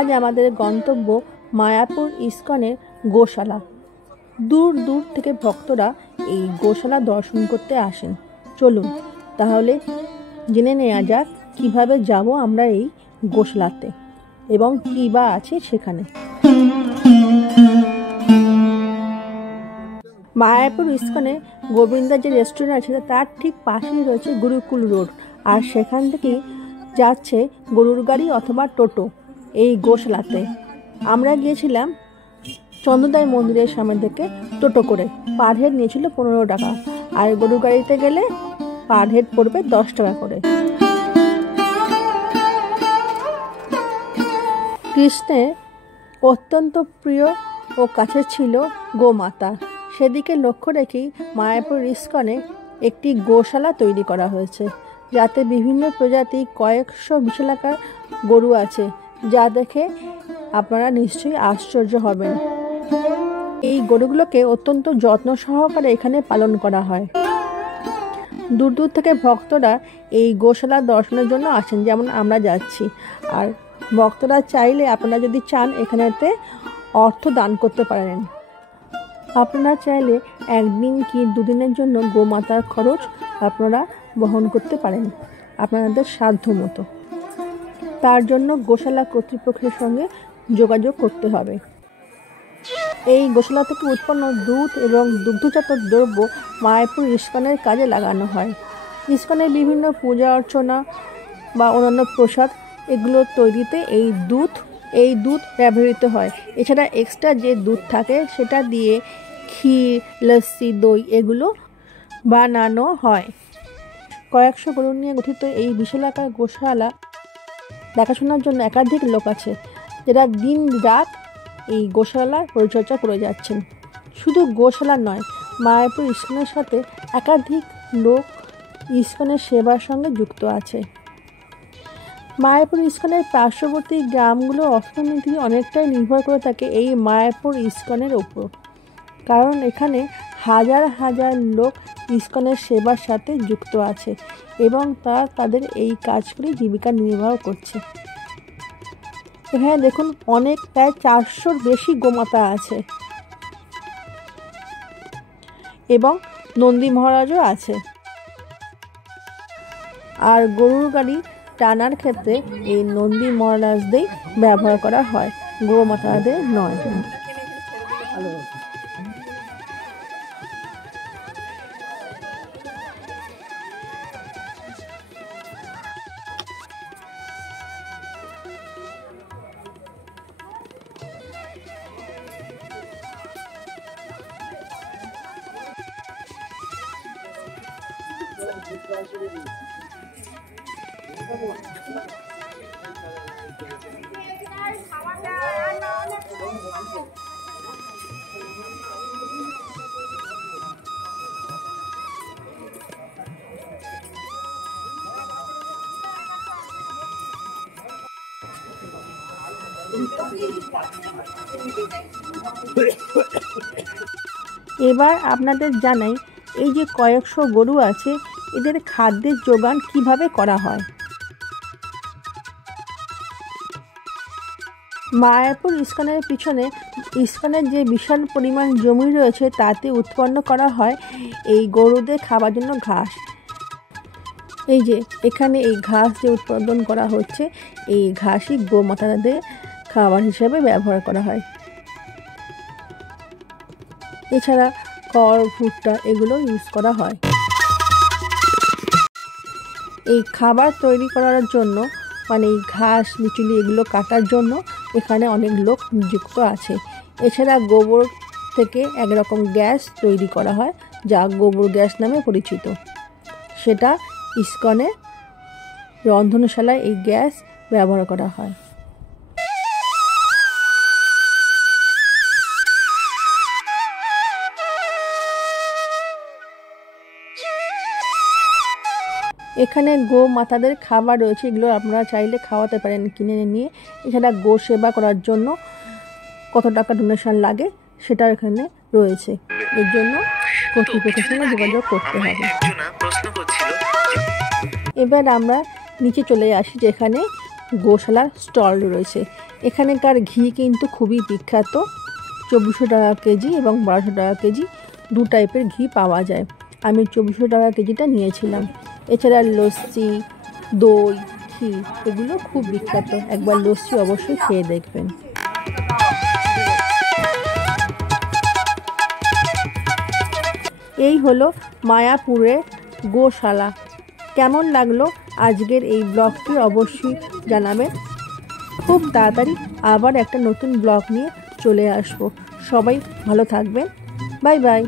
আজ আমাদের গন্তব্য মায়াপুর ইস্কনের গোশালা। দূর দূর থেকে ভক্তরা এই গোশালা দর্শন করতে আসেন। চলুন তাহলে জেনে নেওয়া যাক কিভাবে যাব আমরা এই গোশালাতে এবং কী বা আছে সেখানে। মায়াপুর ইস্কনে গোবিন্দা যে রেস্টুরেন্ট আছে তার ঠিক পাশেই রয়েছে গুরুকুল রোড, আর সেখান থেকেই যাচ্ছে গরুর গাড়ি অথবা টোটো এই গোশালাতে। আমরা গিয়েছিলাম চন্দ্রদাই মন্দিরের সামনে থেকে টোটো করে, পার হেড নিয়েছিল 15 টাকা, আর গরুর গাড়িতে গেলে পার হেড পড়বে 10 টাকা করে। কৃষ্ণের অত্যন্ত প্রিয় ও কাছে ছিল গোমাতা, সেদিকে লক্ষ্য রেখেই মায়াপুর ইস্কনে একটি গোশালা তৈরি করা হয়েছে, যাতে বিভিন্ন প্রজাতি কয়েকশো বিশালাকার গরু আছে, যা দেখে আপনারা নিশ্চয়ই আশ্চর্য হবেন। এই গরুগুলোকে অত্যন্ত যত্ন সহকারে এখানে পালন করা হয়। দূর দূর থেকে ভক্তরা এই গোশালা দর্শনের জন্য আসেন, যেমন আমরা যাচ্ছি। আর ভক্তরা চাইলে আপনারা যদি চান এখানেতে অর্থ দান করতে পারেন। আপনারা চাইলে একদিন কি দুদিনের জন্য গোমাতার খরচ আপনারা বহন করতে পারেন আপনাদের সাধ্য মতো। তার জন্য গোশালা কর্তৃপক্ষের সঙ্গে যোগাযোগ করতে হবে। এই গোশালা থেকে উৎপন্ন দুধ এবং দুগ্ধজাত দ্রব্য মায়াপুর ইস্কনের কাজে লাগানো হয়। ইস্কনের বিভিন্ন পূজা অর্চনা বা অন্যান্য প্রসাদ এগুলো তৈরিতে এই দুধ ব্যবহৃত হয়। এছাড়া এক্সট্রা যে দুধ থাকে সেটা দিয়ে ক্ষীর, লস্যি, দই এগুলো বানানো হয়। কয়েকশো গরু নিয়ে গঠিত এই বিশালাকার গোশালা দেখাশোনার জন্য একাধিক লোক আছে, যারা দিন রাত এই গোশালার পরিচর্যা করে যাচ্ছেন। শুধু গোশালা নয়, মায়াপুর ইস্কনের সাথে একাধিক লোক ইস্কনের সেবার সঙ্গে যুক্ত আছে। মায়াপুর ইস্কনের পার্শ্ববর্তী গ্রামগুলোর অর্থনীতি অনেকটাই নির্ভর করে থাকে এই মায়াপুর ইস্কনের উপর, কারণ এখানে হাজার হাজার লোক ইস্কনের সেবার সাথে যুক্ত আছে এবং তাদের এই কাজ করে জীবিকা নির্বাহ করছে। এখানে দেখুন প্রায় 400-র বেশি গোমাতা আছে এবং নন্দী মহারাজও আছে। আর গরুর গাড়ি টানার ক্ষেত্রে এই নন্দী মহারাজদের ব্যবহার করা হয়, গোমাতাদের নয়। এবার আপনাদের জানাই এই যে কয়েকশো গরু আছে এদের খাদ্যের যোগান কিভাবে করা হয়। মায়াপুর ইস্কনের পিছনে ইস্কনের যে বিশাল পরিমাণ জমি রয়েছে তাতে উৎপন্ন করা হয় এই গরুদের খাবার জন্য ঘাস। এই যে এখানে এই ঘাস যে উৎপাদন করা হচ্ছে এই ঘাসই গোমাতাদের খাবার হিসেবে ব্যবহার করা হয়। এছাড়া খড়, ভুট্টা এগুলো ইউজ করা হয়। এই খাবার তৈরি করার জন্য মানে এই ঘাস, বিচুলি এগুলো কাটার জন্য এখানে অনেক লোক নিযুক্ত আছে। এছাড়া গোবর থেকে একরকম গ্যাস তৈরি করা হয় যা গোবর গ্যাস নামে পরিচিত। সেটা ইস্কনে রন্ধনশালায় এই গ্যাস ব্যবহার করা হয়। এখানে গো মাতাদের খাবার রয়েছে, এগুলো আপনারা চাইলে খাওয়াতে পারেন কিনে নিয়ে। এছাড়া গো সেবা করার জন্য কত টাকা ডোনেশন লাগে সেটা এখানে রয়েছে, এর জন্য কর্তৃপক্ষের সঙ্গে যোগাযোগ করতে হবে। এবার আমরা নিচে চলে আসি, যেখানে গোশালার স্টল রয়েছে। এখানকার ঘি কিন্তু খুবই বিখ্যাত। 2400 টাকা কেজি এবং 1200 টাকা কেজি 2 টাইপের ঘি পাওয়া যায়। আমি 2400 টাকা কেজিটা নিয়েছিলাম। এছাড়া লস্যি, দই, ঘি এগুলো খুব বিখ্যাত। একবার লস্যি অবশ্যই খেয়ে দেখবেন। এই হলো মায়াপুরের গোশালা। কেমন লাগলো আজকের এই ব্লগটি অবশ্যই জানাবেন। খুব তাড়াতাড়ি আবার একটা নতুন ব্লগ নিয়ে চলে আসবো। সবাই ভালো থাকবেন। Bye bye.